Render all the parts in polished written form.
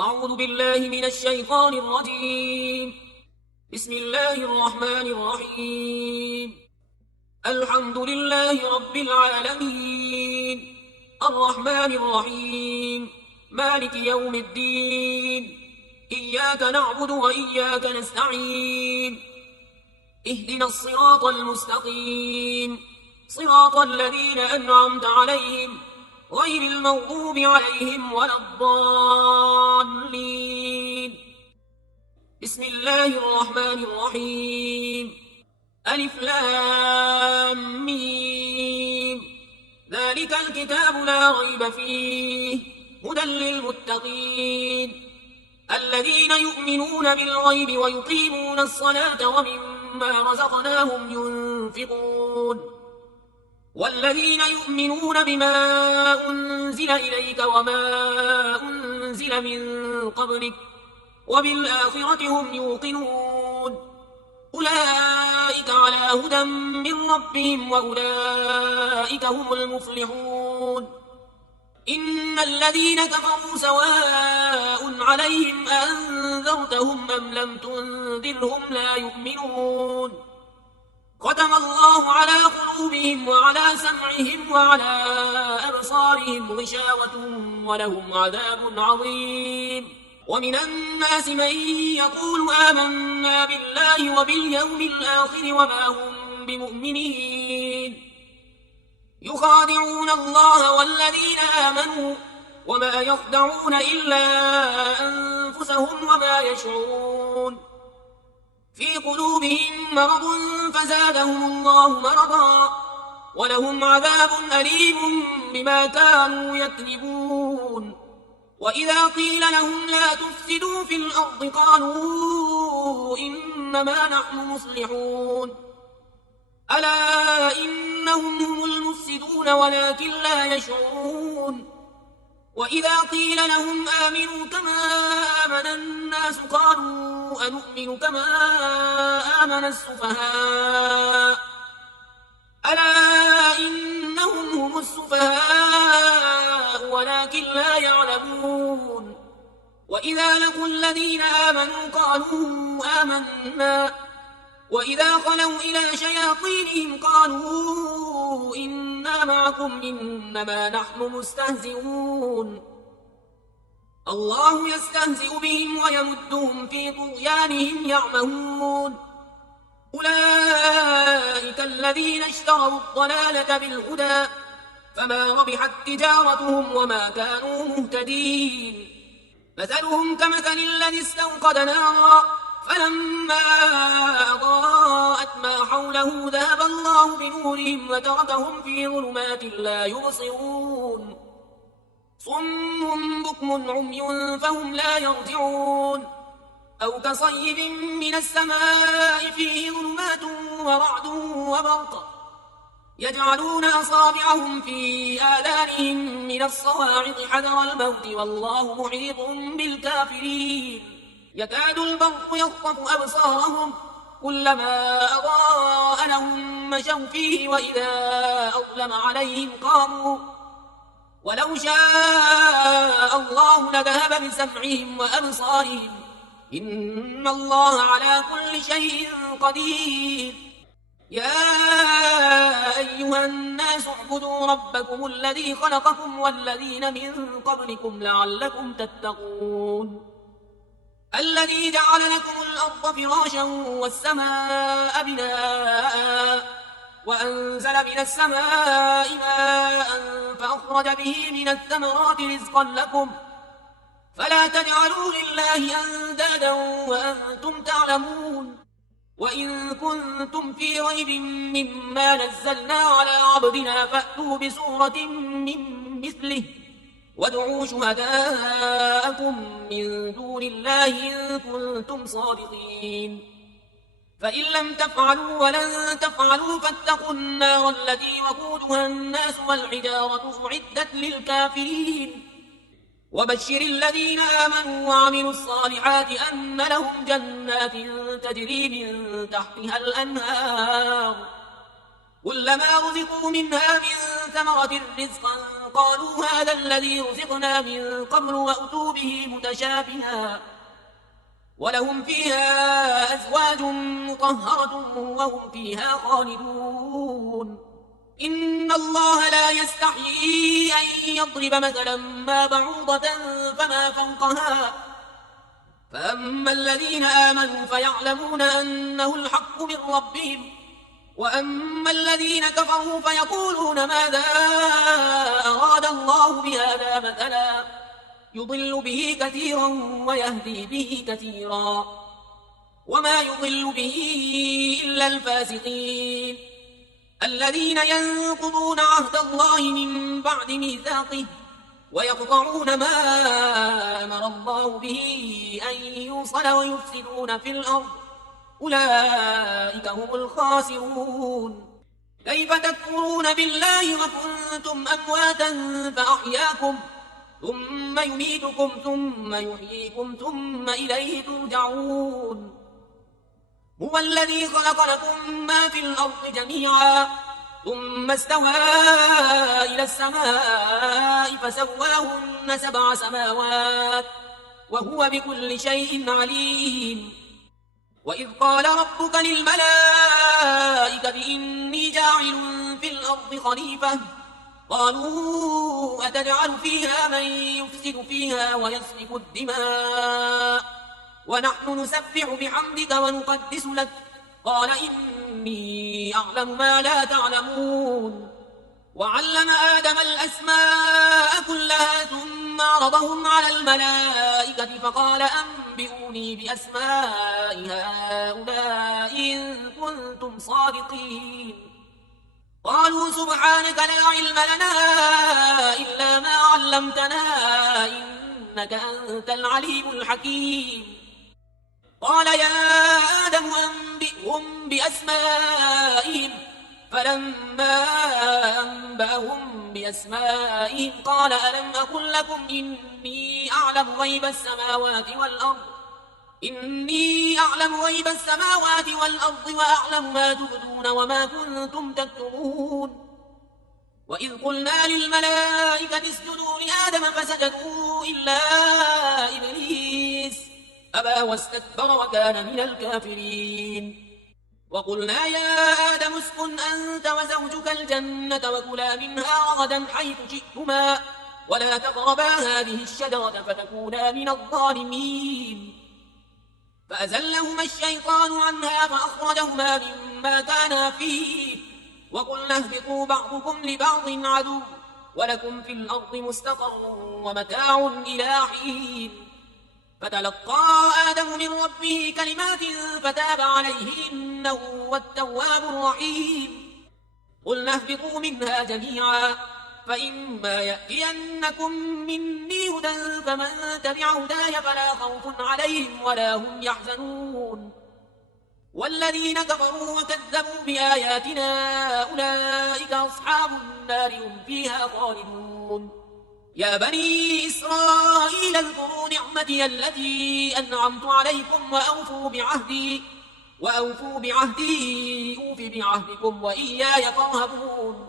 أعوذ بالله من الشيطان الرجيم. بسم الله الرحمن الرحيم. الحمد لله رب العالمين، الرحمن الرحيم، مالك يوم الدين. إياك نعبد وإياك نستعين. اهدنا الصراط المستقيم، صراط الذين أنعمت عليهم غير المغضوب عليهم ولا الضالين. بسم الله الرحمن الرحيم. ألف لام ميم. ذلك الكتاب لا ريب فيه هدى للمتقين الذين يؤمنون بالغيب ويقيمون الصلاة ومما رزقناهم ينفقون والذين يؤمنون بما أنزل إليك وما أنزل من قبلك وبالآخرة هم يوقنون أولئك على هدى من ربهم وأولئك هم المفلحون. إن الذين كفروا سواء عليهم أنذرتهم أم لم تنذرهم لا يؤمنون. ختم الله على قلوبهم وعلى سمعهم وعلى أبصارهم غشاوة ولهم عذاب عظيم. ومن الناس من يقول آمنا بالله وباليوم الآخر وما هم بمؤمنين يخادعون الله والذين آمنوا وما يخدعون إلا أنفسهم وما يشعرون. في قلوبهم مرض فزادهم الله مرضا ولهم عذاب أليم بما كانوا يكذبون. وإذا قيل لهم لا تفسدوا في الأرض قالوا إنما نحن مصلحون ألا إنهم هم المفسدون ولكن لا يشعرون. وإذا قيل لهم آمنوا كما آمن الناس قالوا أنؤمن كما آمن السفهاء ألا إنهم هم السفهاء ولكن لا يعلمون. وإذا لقوا الذين آمنوا قالوا آمنا وإذا خلوا إلى شياطينهم قالوا إنا معكم إنما نحن مستهزئون. الله يستهزئ بهم ويمدهم في طغيانهم يعمهون. أولئك الذين اشتروا الضلالة بالهدى فما ربحت تجارتهم وما كانوا مهتدين. مثلهم كمثل الذي استوقد نارا فلما أضاءت ما حوله ذهب الله بنورهم وتركهم في ظلمات لا يبصرون. صم بكم عمي فهم لا يرجعون. أو كصيب من السماء فيه ظلمات ورعد وبرق يجعلون أصابعهم في آذانهم من الصواعق حذر الموت والله محيط بالكافرين. يكاد البرق يخطف أبصارهم كلما أضاء لهم مشوا فيه وإذا أظلم عليهم قاموا ولو شاء الله لذهب بسمعهم وأبصارهم إن الله على كل شيء قدير. يا أيها الناس اعبدوا ربكم الذي خلقكم والذين من قبلكم لعلكم تتقون الذي جعل لكم الأرض فراشا والسماء بناء وأنزل من السماء ماء فأخرج به من الثمرات رزقا لكم فلا تجعلوا لله أندادا وأنتم تعلمون. وإن كنتم في ريب مما نزلنا على عبدنا فأتوا بسورة من مثله وادعوا شهداءكم من دون الله إن كنتم صادقين. فإن لم تفعلوا ولن تفعلوا فاتقوا النار التي وقودها الناس والحجارة أعدت للكافرين. وبشر الذين آمنوا وعملوا الصالحات أن لهم جنات تجري من تحتها الأنهار كلما رزقوا منها من ثمرة رزقا قالوا هذا الذي رزقنا من قبل وأتوا به متشابها ولهم فيها أزواج مطهرة وهم فيها خالدون إن الله لا يستحيي أن يضرب مثلا ما بعوضة فما فوقها فأما الذين آمنوا فيعلمون أنه الحق من ربهم وأما الذين كفروا فيقولون ماذا أراد الله بهذا مثلا يضل به كثيرا ويهدي به كثيرا وما يضل به إلا الفاسقين الذين ينقضون عهد الله من بعد ميثاقه ويقطعون ما أمر الله به أن يوصل ويفسدون في الأرض أولئك هم الخاسرون كيف تكفرون بالله وكنتم أمواتا فأحياكم ثم يميتكم ثم يحييكم ثم إليه ترجعون هو الذي خلق لكم ما في الأرض جميعا ثم استوى إلى السماء فسواهن 7 سماوات وهو بكل شيء عليم وإذ قال ربك للملائكة إني جاعل في الأرض خليفة قالوا أتجعل فيها من يفسد فيها ويسفك الدماء ونحن نسبح بحمدك ونقدس لك قال إني أعلم ما لا تعلمون وعلم آدم الأسماء كلها ثم عرضهم على الملائكة فقال أنبئوني بأسماء هؤلاء إن كنتم صادقين قالوا سبحانك لا علم لنا إلا ما علمتنا إنك أنت العليم الحكيم قال يا آدم أنبئهم بأسمائهم فلما أنبأهم بأسمائهم قال ألم أقل لكم إني أعلم غيب السماوات والأرض وأعلم ما تبدون وما كنتم تكتمون وإذ قلنا للملائكة اسجدوا لآدم فسجدوا إلا إبليس أبى واستكبر وكان من الكافرين وقلنا يا آدم اسكن أنت وزوجك الجنة وكلا منها رغدا حيث شئتما ولا تقربا هذه الشجرة فتكونا من الظالمين فأزلهما الشيطان عنها فأخرجهما مما كانا فيه وقلنا اهبطوا بعضكم لبعض عدو ولكم في الأرض مستقر ومتاع إلى حين فتلقى آدم من ربه كلمات فتاب عليه إنه هو التواب الرحيم قلنا اهبطوا منها جميعا فإما يأتينكم مني هدى فمن تبع هداي فلا خوف عليهم ولا هم يحزنون والذين كفروا وكذبوا بآياتنا أولئك أصحاب النار هم فيها خالدون يا بني إسرائيل اذكروا نعمتي التي أنعمت عليكم وأوفوا بعهدي أوف بعهدكم وإياي فارهبون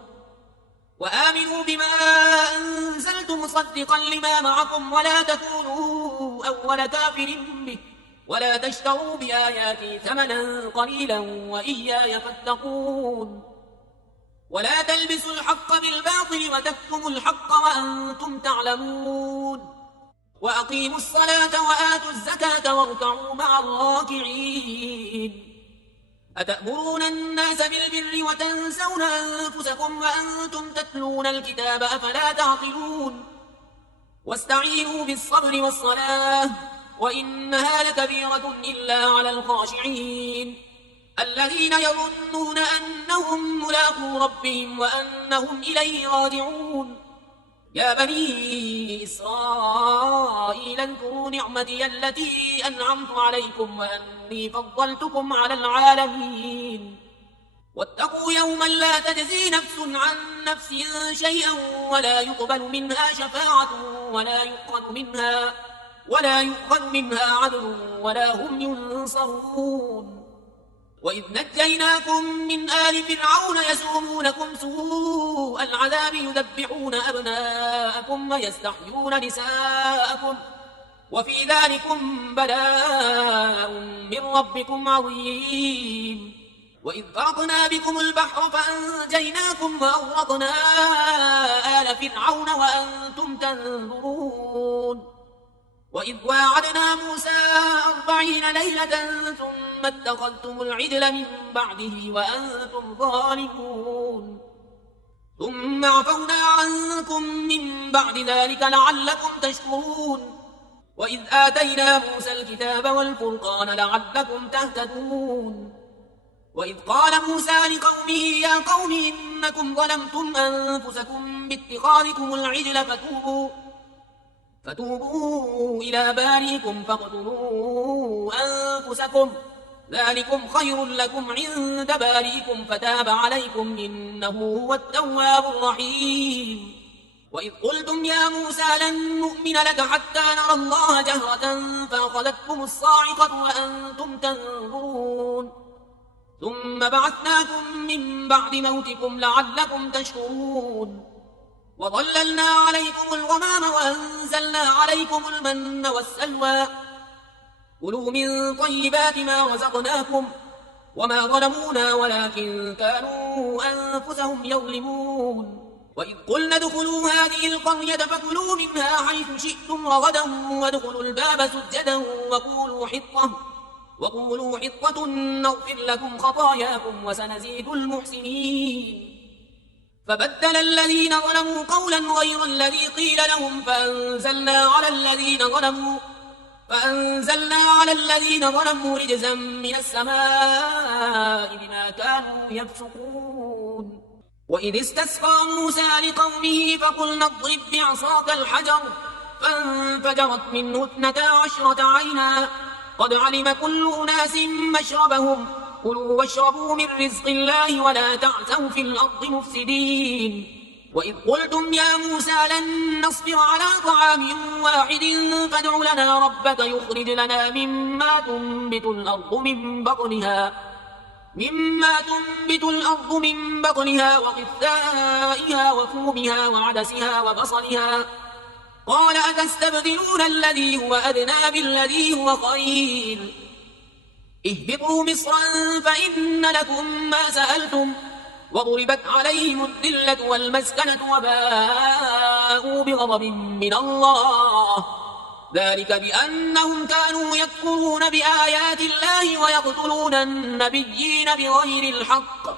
وآمنوا بما أنزلت مصدقا لما معكم ولا تكونوا أول كافر به ولا تشتروا بآياتي ثمنا قليلا وإياي فاتقون ولا تلبسوا الحق بالباطل وتكتموا الحق وأنتم تعلمون وأقيموا الصلاة وآتوا الزكاة واركعوا مع الراكعين أتأمرون الناس بالبر وتنسون أنفسكم وأنتم تتلون الكتاب أفلا تعقلون واستعينوا بالصبر والصلاة وإنها لكبيرة إلا على الخاشعين الذين يظنون أنهم ملاقو ربهم وأنهم إليه راجعون يا بني إسرائيل اذكروا نعمتي التي أنعمت عليكم وأني فضلتكم على العالمين واتقوا يوما لا تجزي نفس عن نفس شيئا ولا يقبل منها شفاعة ولا يؤخذ منها عدل ولا هم ينصرون وإذ نجيناكم من آل فرعون يسومونكم سوء العذاب يذبحون أبناءكم ويستحيون نساءكم وفي ذلكم بلاء من ربكم عظيم. وإذ فرقنا بكم البحر فأنجيناكم وأغرقنا آل فرعون وأنتم تنظرون. وإذ واعدنا موسى 40 ليلة ثم اتخذتم العجل من بعده وأنتم ظالمون ثم عفونا عنكم من بعد ذلك لعلكم تشكرون. وإذ آتينا موسى الكتاب والفرقان لعلكم تهتدون. وإذ قال موسى لقومه يا قوم إنكم ظلمتم أنفسكم باتخاذكم العجل فتوبوا إلى بارئكم فاقتلوا أنفسكم ذلكم خير لكم عند بارئكم فتاب عليكم إنه هو التواب الرحيم. وإذ قلتم يا موسى لن نؤمن لك حتى نرى الله جهرة فأخذتكم الصاعقة وأنتم تنظرون ثم بعثناكم من بعد موتكم لعلكم تشكرون. وظللنا عليكم الغمام وأنزلنا عليكم المن والسلوى كلوا من طيبات ما رزقناكم وما ظلمونا ولكن كانوا أنفسهم يظلمون. وإذ قلنا ادخلوا هذه القرية فكلوا منها حيث شئتم رغدا وادخلوا الباب سجدا وقولوا حطة نغفر لكم خطاياكم وسنزيد المحسنين. فبدل الذين ظلموا قولا غير الذي قيل لهم فأنزلنا على الذين ظلموا رجزا من السماء بما كانوا يفسقون. وإذ استسقى موسى لقومه فقلنا اضرب بعصاك الحجر فانفجرت منه 12 عينا قد علم كل أناس مشربهم كلوا واشربوا من رزق الله ولا تعثوا في الأرض مفسدين. وإذ قلتم يا موسى لن نصبر على طعام واحد فادع لنا ربك يخرج لنا مما تنبت الأرض من بطنها وقثائها وفومها وعدسها وبصلها قال أتستبدلون الذي هو أدنى بالذي هو خير اهبطوا مصرا فإن لكم ما سألتم وضربت عليهم الذلة والمسكنة وباءوا بغضب من الله ذلك بأنهم كانوا يكفرون بآيات الله ويقتلون النبيين بغير الحق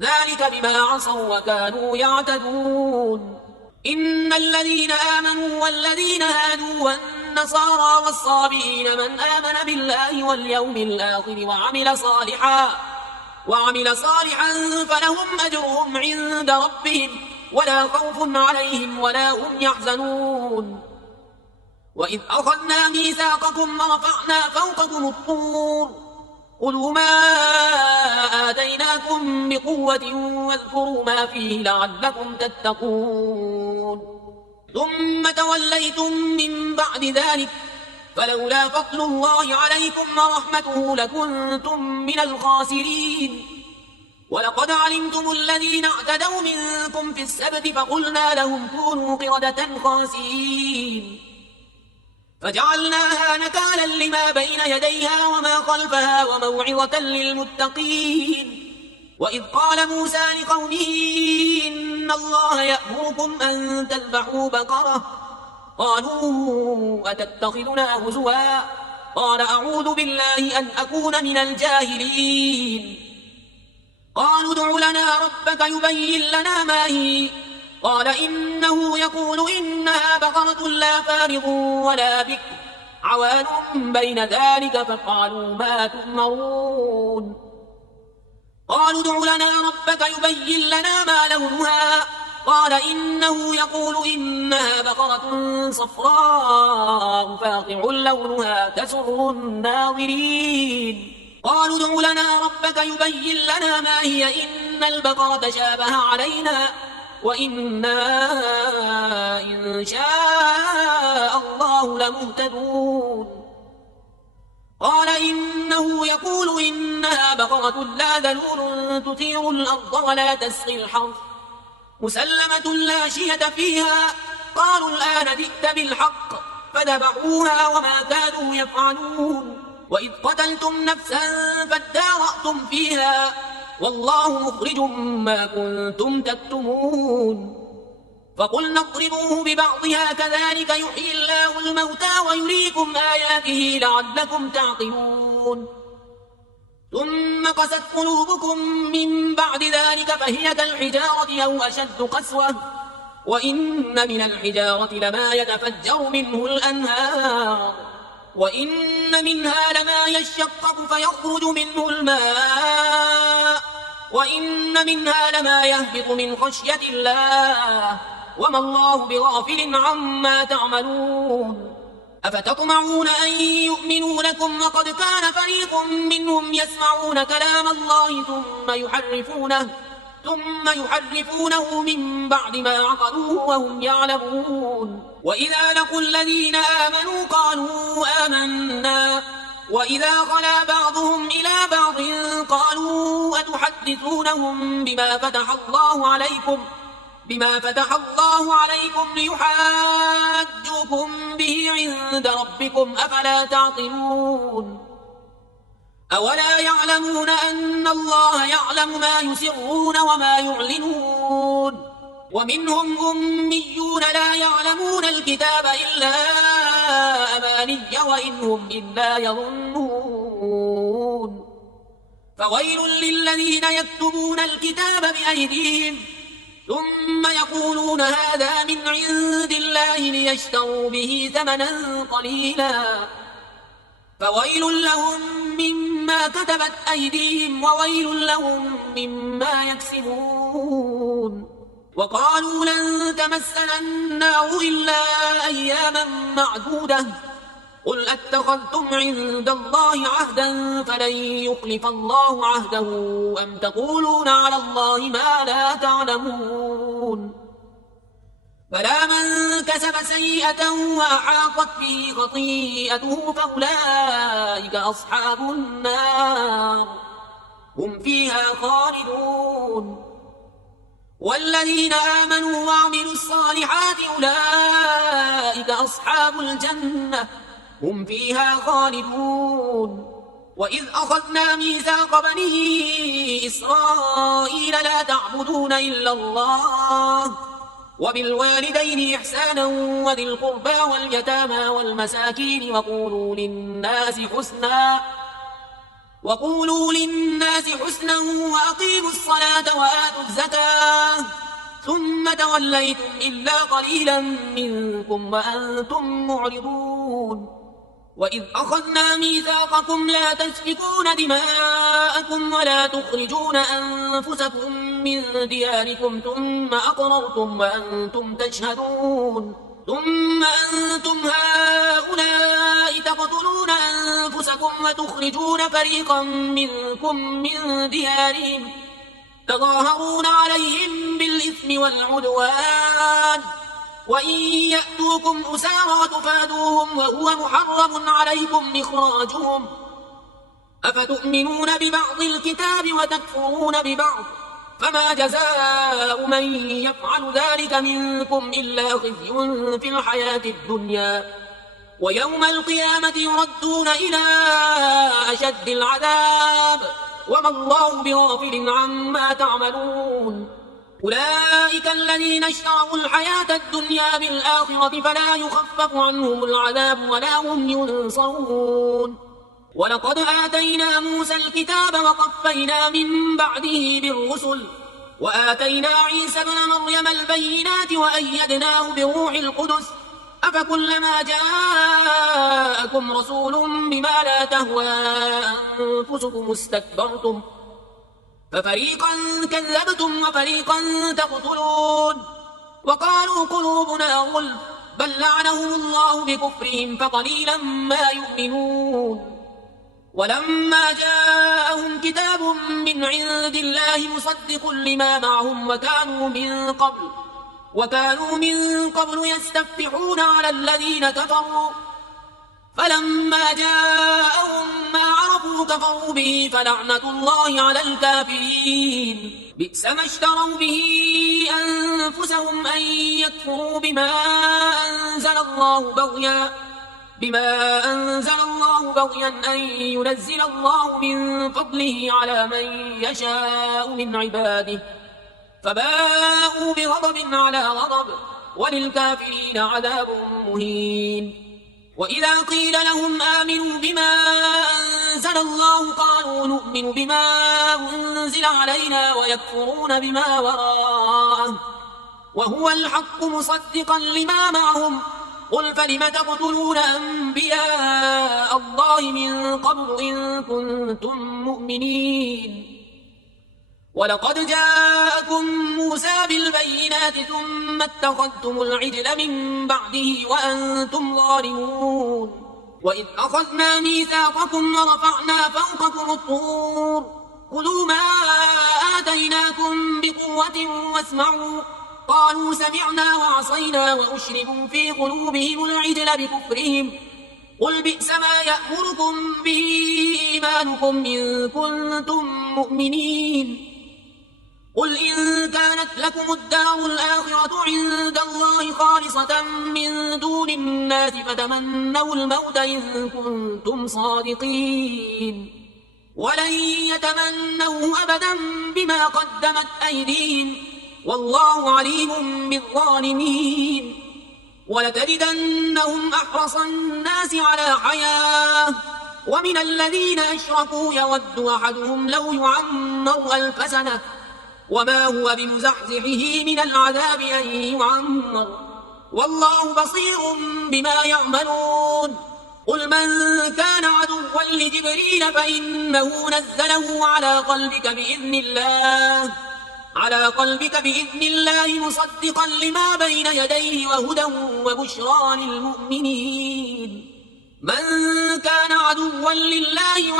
ذلك بما عصوا وكانوا يعتدون. إن الذين آمنوا والذين هادوا والنصارى والصابئين من آمن بالله واليوم الآخر وعمل صالحا فلهم أجرهم عند ربهم ولا خوف عليهم ولا هم يحزنون. وإذ أخذنا ميثاقكم ورفعنا فوقكم الطور خذوا ما آتيناكم بقوة واذكروا ما فيه لعلكم تتقون ثم توليتم من بعد ذلك فلولا فضل الله عليكم ورحمته لكنتم من الخاسرين. ولقد علمتم الذين اعتدوا منكم في السبت فقلنا لهم كونوا قردة خاسئين فجعلناها نكالا لما بين يديها وما خلفها وموعظة للمتقين. وإذ قال موسى لقومه إن الله يأمركم أن تذبحوا بقرة قالوا أتتخذنا هزوا قال أعوذ بالله أن أكون من الجاهلين. قالوا ادع لنا ربك يبين لنا ما هي قال إنه يقول إنها بقرة لا فارض ولا بكر عوان بين ذلك فافعلوا ما تؤمرون. قالوا ادع لنا ربك يبين لنا ما لونها قال إنه يقول إنها بقرة صفراء فاقع لونها تسر الناظرين. قالوا ادع لنا ربك يبين لنا ما هي إن البقرة شابه علينا وإنا إن شاء الله لمهتدون. قال إنه يقول إنها بقرة لا ذلول تثير الأرض ولا تسقي الحرث مسلمة لا شية فيها. قالوا الآن جئت بالحق فذبحوها وما كانوا يفعلون. وإذ قتلتم نفسا فادارأتم فيها والله مخرج ما كنتم تكتمون. فقلنا اضربوه ببعضها كذلك يحيي الله الموتى ويريكم آياته لعلكم تعقلون. ثم قست قلوبكم من بعد ذلك فهي كالحجارة أو أشد قسوة وإن من الحجارة لما يتفجر منه الأنهار وإن منها لما يشقق فيخرج منه الماء وإن منها لما يهبط من خشية الله وما الله بغافل عما تعملون. أفتطمعون أن يؤمنوا لكم وقد كان فريق منهم يسمعون كلام الله ثم يحرفونه من بعد ما عقلوه وهم يعلمون. وإذا لقوا الذين آمنوا قالوا آمنا وإذا خلا بعضهم إلى بعض قالوا أتحدثونهم بما فتح الله عليكم ليحاجوكم به عند ربكم أفلا تعقلون. أولا يعلمون أن الله يعلم ما يسرون وما يعلنون. ومنهم أميون لا يعلمون الكتاب إلا أماني وإن هم إلا يظنون. فويل للذين يكتبون الكتاب بأيديهم ثم يقولون هذا من عند الله ليشتروا به ثمنا قليلا فويل لهم مما كتبت أيديهم وويل لهم مما يكسبون. وقالوا لن تمسنا النار إلا أياما معدودة قل أتخذتم عند الله عهدا فلن يخلف الله عهده أم تقولون على الله ما لا تعلمون. فلا من كسب سيئة وأحاطت به خطيئته فأولئك أصحاب النار هم فيها خالدون. والذين آمنوا وعملوا الصالحات أولئك أصحاب الجنة هم فيها خالدون. وإذ أخذنا ميثاق بني إسرائيل لا تعبدون إلا الله وبالوالدين إحسانا وذي القربى واليتامى والمساكين وقولوا للناس حسنا وأقيموا الصلاة وآتوا الزكاة ثم توليتم إلا قليلا منكم وأنتم معرضون. وإذ أخذنا ميثاقكم لا تسفكون دماءكم ولا تخرجون أنفسكم من دياركم ثم أقررتم وأنتم تشهدون. ثم أنتم هؤلاء تقتلون أنفسكم وتخرجون فريقا منكم من ديارهم تظاهرون عليهم بالإثم والعدوان وإن يأتوكم أسارى تفادوهم وهو محرم عليكم إخراجهم أفتؤمنون ببعض الكتاب وتكفرون ببعض فما جزاء من يفعل ذلك منكم إلا خزي في الحياة الدنيا ويوم القيامة يردون إلى أشد العذاب وما الله بغافل عما تعملون. أولئك الذين اشتروا الحياة الدنيا بالآخرة فلا يخفف عنهم العذاب ولا هم ينصرون. ولقد آتينا موسى الكتاب وقفينا من بعده بالرسل وآتينا عيسى بن مريم البينات وأيدناه بروح القدس أفكلما جاءكم رسول بما لا تهوى أنفسكم استكبرتم ففريقا كذبتم وفريقا تقتلون. وقالوا قلوبنا غلف بل لعنهم الله بكفرهم فقليلا ما يؤمنون. ولما جاءهم كتاب من عند الله مصدق لما معهم وكانوا من قبل يستفتحون على الذين كفروا فلما جاءهم ما عرفوا كفروا به فلعنة الله على الكافرين. بئس ما اشتروا به أنفسهم أن يكفروا بما أنزل الله بغيا أن ينزل الله من فضله على من يشاء من عباده، فباءوا بغضب على غضب وللكافرين عذاب مهين. وإذا قيل لهم آمنوا بما أنزل الله قالوا نؤمن بما أنزل علينا ويكفرون بما وراءه وهو الحق مصدقا لما معهم. قل فلم تقتلون أنبياء الله من قبل إن كنتم مؤمنين؟ ولقد جاءكم موسى بالبينات ثم اتخذتم العجل من بعده وأنتم ظالمون. وإذ أخذنا ميثاقكم ورفعنا فوقكم الطور خذوا ما آتيناكم بقوة واسمعوا قالوا سمعنا وعصينا وأشربوا في قلوبهم العجل بكفرهم. قل بئس ما يأمركم به إيمانكم إن كنتم مؤمنين. قل إن كانت لكم الدار الآخرة عند الله خالصة من دون الناس فتمنوا الموت إن كنتم صادقين ولن يتمنوه أبدا بما قدمت أيديهم والله عليم بالظالمين. ولتجدنهم أحرص الناس على حياة ومن الذين أشركوا يود أحدهم لو يعمر 1000 سنة وما هو بمزحزحه من العذاب أن يعمر والله بصير بما يعملون. قل من كان عدوا لجبريل فإنه نزله على قلبك بإذن الله مصدقا لما بين يديه وهدى وبشرى للمؤمنين. من كان عدوا لله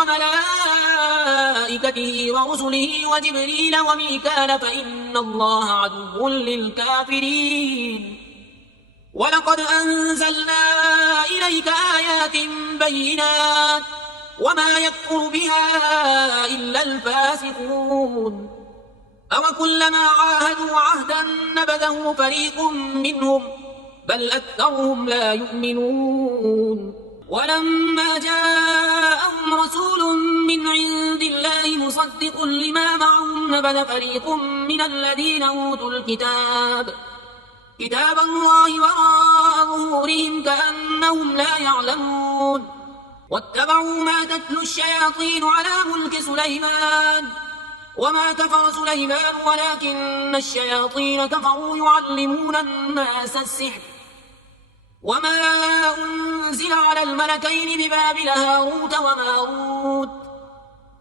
وملائكته ورسله وجبريل وميكال فإن الله عدو للكافرين. ولقد أنزلنا إليك آيات بينات وما يكفر بها إلا الفاسقون. أوكلما عاهدوا عهدا نبذه فريق منهم بل أكثرهم لا يؤمنون. ولما جاءهم رسول من عند الله مصدق لما معهم نبذ فريق من الذين أوتوا كتاب الله وراء ظهورهم كأنهم لا يعلمون. واتبعوا ما تتلو الشياطين على ملك سليمان وما كفر سليمان ولكن الشياطين كفروا يعلمون الناس السحر وما أنزل على الملكين ببابل هاروت وماروت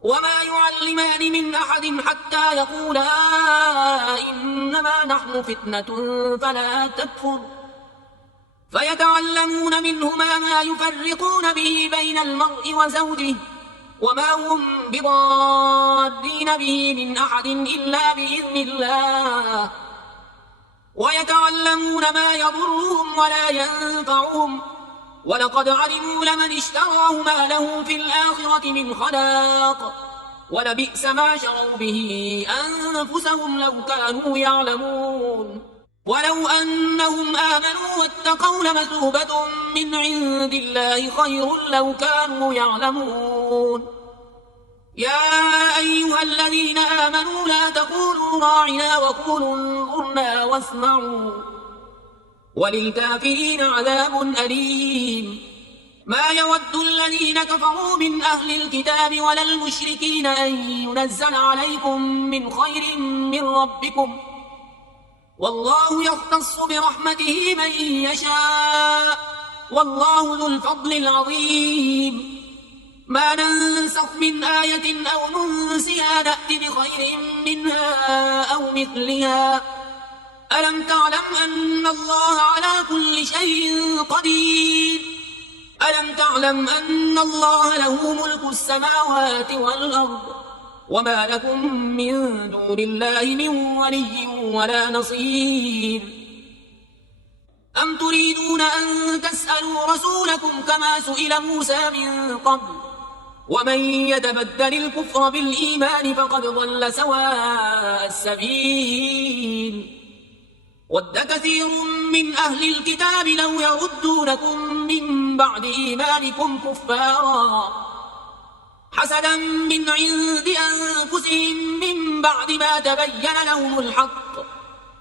وما يعلمان من أحد حتى يقولا إنما نحن فتنة فلا تكفر فيتعلمون منهما ما يفرقون به بين المرء وزوجه وما هم بضارين به من أحد إلا بإذن الله ويتعلمون ما يضرهم ولا ينفعهم ولقد علموا لمن اشتراه ما له في الآخرة من خلاق ولبئس ما شروا به أنفسهم لو كانوا يعلمون. ولو أنهم آمنوا واتقوا لمثوبة من عند الله خير لو كانوا يعلمون. يا أيها الذين آمنوا لا تقولوا راعنا وقولوا انظرنا واسمعوا وللكافرين عذاب أليم. ما يود الذين كفروا من أهل الكتاب ولا المشركين أن ينزل عليكم من خير من ربكم والله يختص برحمته من يشاء والله ذو الفضل العظيم. ما ننسخ من آية أو ننسها نأت بخير منها أو مثلها. ألم تعلم أن الله على كل شيء قدير؟ ألم تعلم أن الله له ملك السماوات والأرض وما لكم من دون الله من ولي ولا نصير. أم تريدون أن تسألوا رسولكم كما سئل موسى من قبل ومن يتبدل الكفر بالإيمان فقد ضل سواء السبيل ود كثير من أهل الكتاب لو يردونكم من بعد إيمانكم كفارا حسدا من عند أنفسهم من بعد ما تبين لهم الحق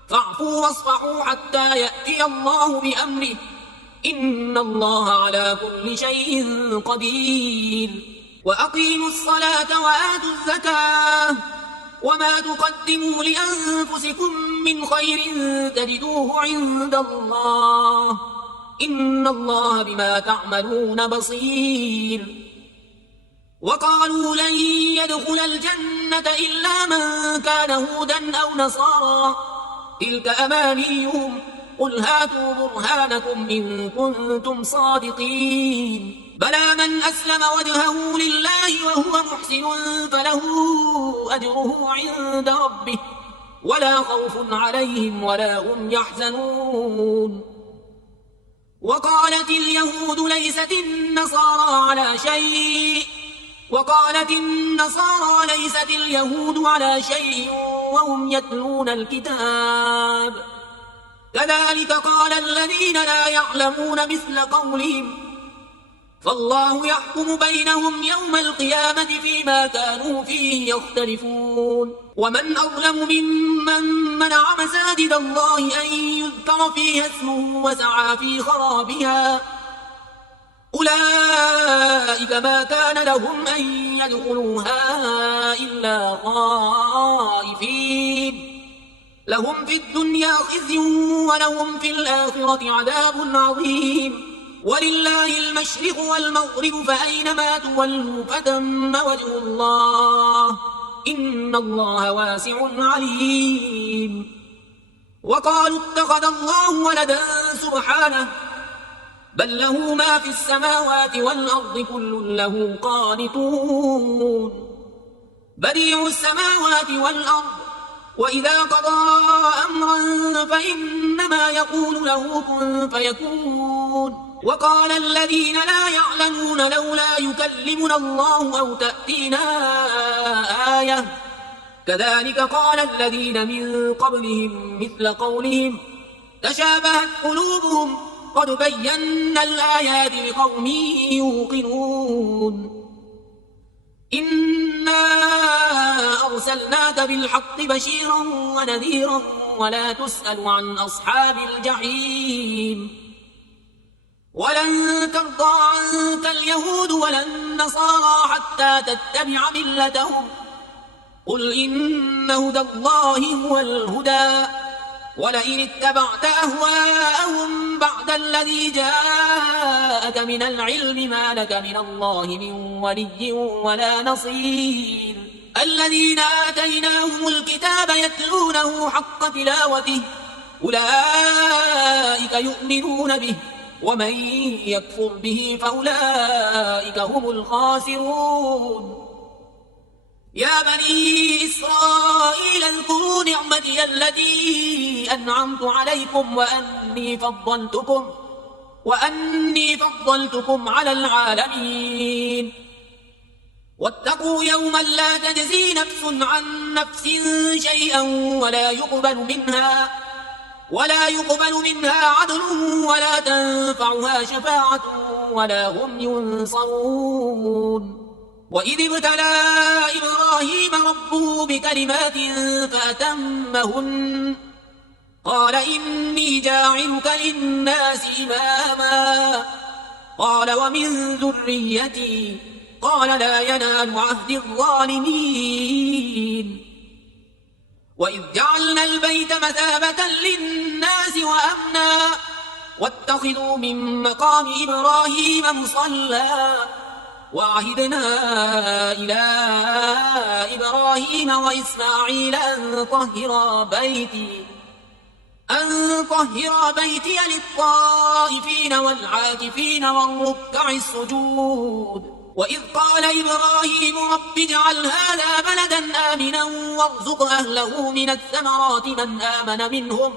فاعفوا واصفحوا حتى يأتي الله بأمره إن الله على كل شيء قدير وأقيموا الصلاة وآتوا الزكاة وما تقدموا لأنفسكم من خير تجدوه عند الله إن الله بما تعملون بصير وقالوا لن يدخل الجنة إلا من كان هودا أو نصارى تلك أمانيهم قل هاتوا برهانكم إن كنتم صادقين بلى من أسلم وجهه لله وهو محسن فله أجره عند ربه ولا خوف عليهم ولا هم يحزنون وقالت اليهود ليست النصارى على شيء وقالت النصارى ليست اليهود على شيء وهم يتلون الكتاب كذلك قال الذين لا يعلمون مثل قولهم فالله يحكم بينهم يوم القيامة فيما كانوا فيه يختلفون ومن أظلم ممن منع مساجد الله أن يذكر فيها اسمه وسعى في خرابها أولئك ما كان لهم أن يدخلوها إلا خائفين لهم في الدنيا خزي ولهم في الآخرة عذاب عظيم ولله المشرق والمغرب فأينما تولوا فتم وجه الله إن الله واسع عليم وقالوا اتخذ الله ولدا سبحانه بل له ما في السماوات والأرض كل له قانتون بديع السماوات والأرض وإذا قضى أمرا فإنما يقول له كن فيكون وقال الذين لا يعلمون لولا يكلمنا الله أو تأتينا آية كذلك قال الذين من قبلهم مثل قولهم تشابهت قلوبهم قد بينا الآيات لقوم يوقنون إنا أرسلناك بالحق بشيرا ونذيرا ولا تسأل عن أصحاب الجحيم ولن ترضى عنك اليهود ولا النصارى حتى تتبع ملتهم قل إن هدى الله هو الهدى ولئن اتبعت أهواءهم بعد الذي جاءك من العلم ما لك من الله من ولي ولا نصير الذين آتيناهم الكتاب يتلونه حق تلاوته أولئك يؤمنون به ومن يكفر به فأولئك هم الخاسرون يا بني إسرائيل اذكروا نعمتي التي أنعمت عليكم وأني فضلتكم على العالمين واتقوا يوما لا تجزي نفس عن نفس شيئا ولا يقبل منها عدل ولا تنفعها شفاعة ولا هم ينصرون وإذ ابتلى إبراهيم ربه بكلمات فأتمهن قال إني جاعلك للناس إماما قال ومن ذريتي قال لا ينال عهد الظالمين وإذ جعلنا البيت مثابة للناس وأمنا واتخذوا من مقام إبراهيم مصلى وعهدنا إلى إبراهيم وإسماعيل أن طهر بيتي للطائفين والعاكفين والركع السجود وإذ قال إبراهيم رب اجعل هذا بلدا آمنا وارزق أهله من الثمرات من آمن منهم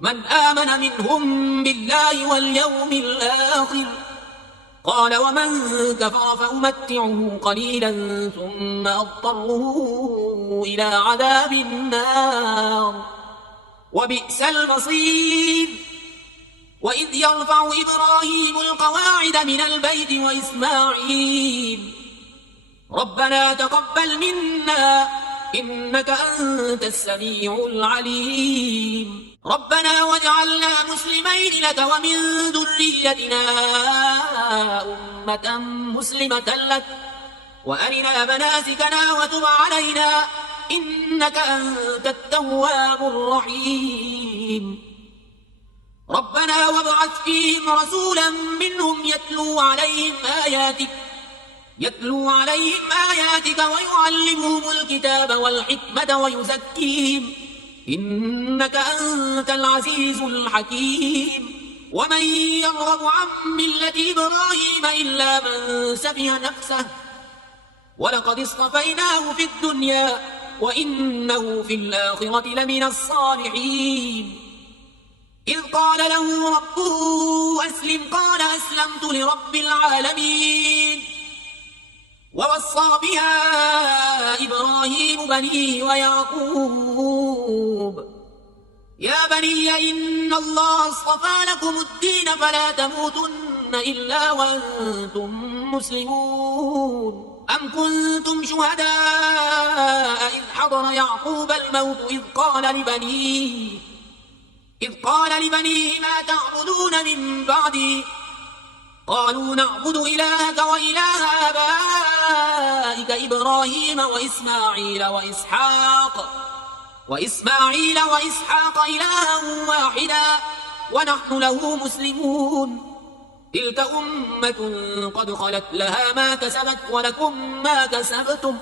من آمن منهم بالله واليوم الآخر. قال ومن كفر فأمتعه قليلا ثم أضطره إلى عذاب النار وبئس المصير. وإذ يرفع إبراهيم القواعد من البيت وإسماعيل ربنا تقبل منا إنك أنت السميع العليم ربنا واجعلنا مسلمين لك ومن ذريتنا أمة مسلمة لك وأرنا مناسكنا وتب علينا إنك أنت التواب الرحيم ربنا وابعث فيهم رسولا منهم يتلو عليهم آياتك ويعلمهم الكتاب والحكمة ويزكيهم إنك أنت العزيز الحكيم. ومن يرغب عن ملة إبراهيم إلا من سفه نفسه ولقد اصطفيناه في الدنيا وإنه في الآخرة لمن الصالحين. إذ قال له ربه أسلم قال أسلمت لرب العالمين. ووصى بها إبراهيم بنيه ويعقوب يا بني إن الله اصطفى لكم الدين فلا تموتن إلا وأنتم مسلمون. أم كنتم شهداء إذ حضر يعقوب الموت إذ قال لبنيه ما تعبدون من بعدي قالوا نعبد إلهك وإله آبائك إبراهيم وإسماعيل وإسحاق إلها واحدا ونحن له مسلمون. تلك أمة قد خلت لها ما كسبت ولكم ما كسبتم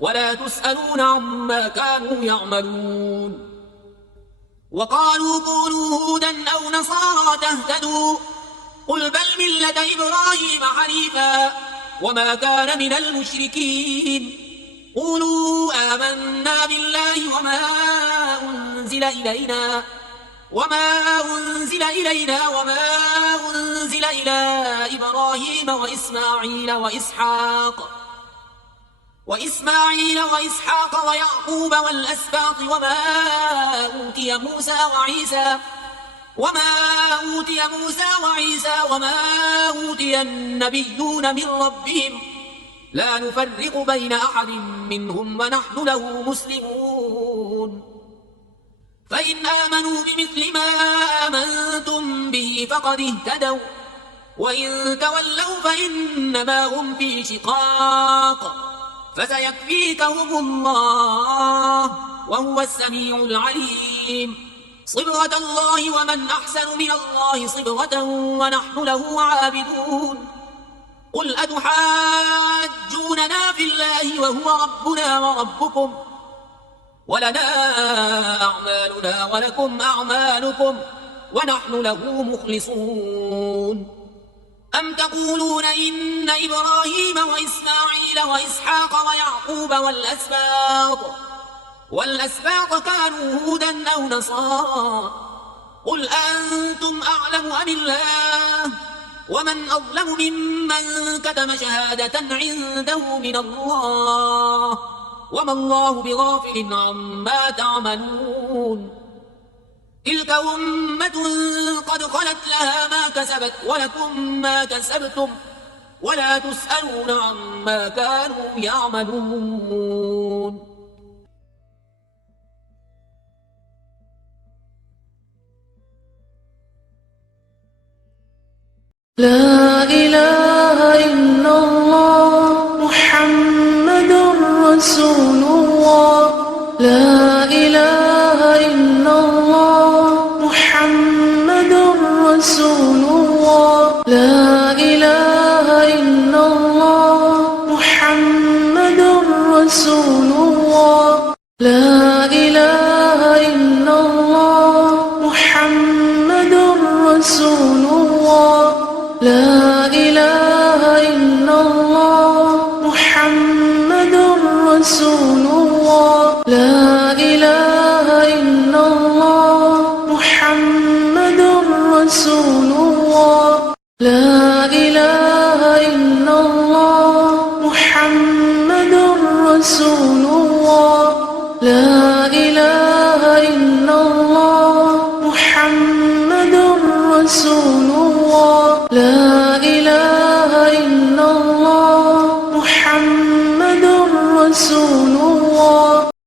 ولا تسألون عما كانوا يعملون. وقالوا كونوا هودا أو نصارى تهتدوا قل بل ملة إبراهيم حنيفا وما كان من المشركين. قولوا آمنا بالله وما أنزل إلينا وما أنزل إلى إبراهيم وإسماعيل وإسحاق ويعقوب والأسباط وما أوتي موسى وعيسى وما أوتي النبيون من ربهم لا نفرق بين أحد منهم ونحن له مسلمون. فإن آمنوا بمثل ما آمنتم به فقد اهتدوا وإن تولوا فإنما هم في شقاق فسيكفيكهم الله وهو السميع العليم. صبغة الله ومن أحسن من الله صبغة ونحن له عابدون. قل أتحاجوننا في الله وهو ربنا وربكم ولنا أعمالنا ولكم أعمالكم ونحن له مخلصون. أم تقولون إن إبراهيم وإسماعيل وإسحاق ويعقوب والأسباط كانوا هودا أو نصارى قل أنتم أعلم أم الله ومن أظلم ممن كتم شهادة عنده من الله وما الله بغافل عما تعملون. تلك أمة قد خلت لها ما كسبت ولكم ما كسبتم ولا تسألون عما كانوا يعملون. لا إله إلا الله محمد رسول الله. لا إله إلا الله محمد رسول الله. لا إله إلا الله محمد رسول الله. لا إله إلا الله محمد رسول الله. لا إله إلا الله محمد رسول الله. لا إله إلا الله محمد رسول الله لا إله إلا الله محمد رسول الله لا إله إلا الله محمد رسول الله لا إله إلا الله محمد رسول الله